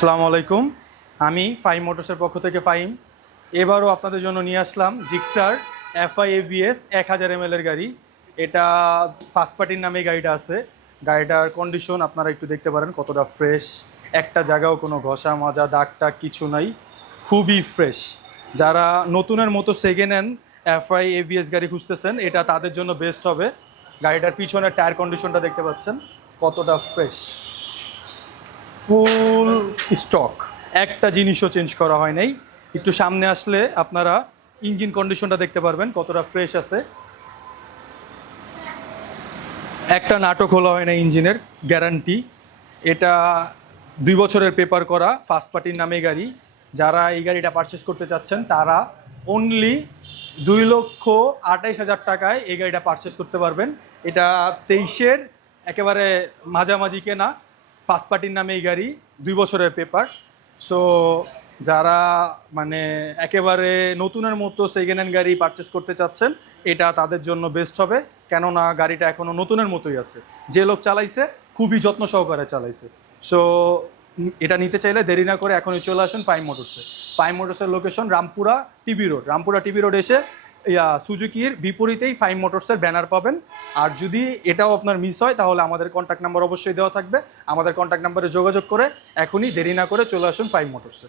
আসসালামু আলাইকুম। আমি ফাইম মোটরসের পক্ষ থেকে ফাইম। এবারও আপনাদের জন্য নিয়ে আসলাম জিক্সার এফআই এভিএস এক হাজার এম এর গাড়ি। এটা ফার্স্ট পার্টির নামে গাড়িটা আছে। গাড়িটার কন্ডিশন আপনারা একটু দেখতে পারেন, কতটা ফ্রেশ একটা জায়গাও কোনো ঘষা মাজা, দাগ টাগ কিছু নাই। খুবই ফ্রেশ যারা নতুনের মতো সেকেন্ড হ্যান্ড এফআই এভিএস গাড়ি খুঁজতেছেন, এটা তাদের জন্য বেস্ট হবে। গাড়িটার পিছনের টায়ার কন্ডিশনটা দেখতে পাচ্ছেন, কতটা ফ্রেশ ফুল স্টক। একটা জিনিসও চেঞ্জ করা হয় নাই। একটু সামনে আসলে আপনারা ইঞ্জিন কন্ডিশনটা দেখতে পারবেন, কতটা ফ্রেশ আছে। একটা নাটক খোলা হয় না ইঞ্জিনের, গ্যারান্টি। এটা দুই বছরের পেপার করা, ফার্স্ট পার্টির নামে গাড়ি। যারা এই গাড়িটা পারচেস করতে চাচ্ছেন, তারা অনলি দুই লক্ষ আঠাইশ হাজার টাকায় এই গাড়িটা পারচেস করতে পারবেন। এটা তেইশের একেবারে মাঝামাঝি কেনা। ফার্স্ট পার্টির নামে এই গাড়ি, দুই বছরের পেপার সো যারা মানে একেবারে নতুনের মতো সেকেন্ড হ্যান্ড গাড়ি পারচেস করতে চাচ্ছেন, এটা তাদের জন্য বেস্ট হবে। কেননা গাড়িটা এখনও নতুনের মতোই আছে। যে লোক চালাইছে, খুবই যত্ন সহকারে চালাইছে। সো এটা নিতে চাইলে দেরি না করে এখনই চলে আসুন ফাইভ মোটরসে five মোটরসের location Rampura TV road. Rampura TV road এসে সুজুকির বিপরীতেই ফাইম মোটরসের ব্যানার পাবেন। আর যদি এটাও আপনার মিস হয়, তাহলে আমাদের কন্ট্যাক্ট নাম্বার অবশ্যই দেওয়া থাকবে। আমাদের কন্ট্যাক্ট নাম্বারে যোগাযোগ করে এখনই দেরি না করে চলে আসুন ফাইম মোটরসে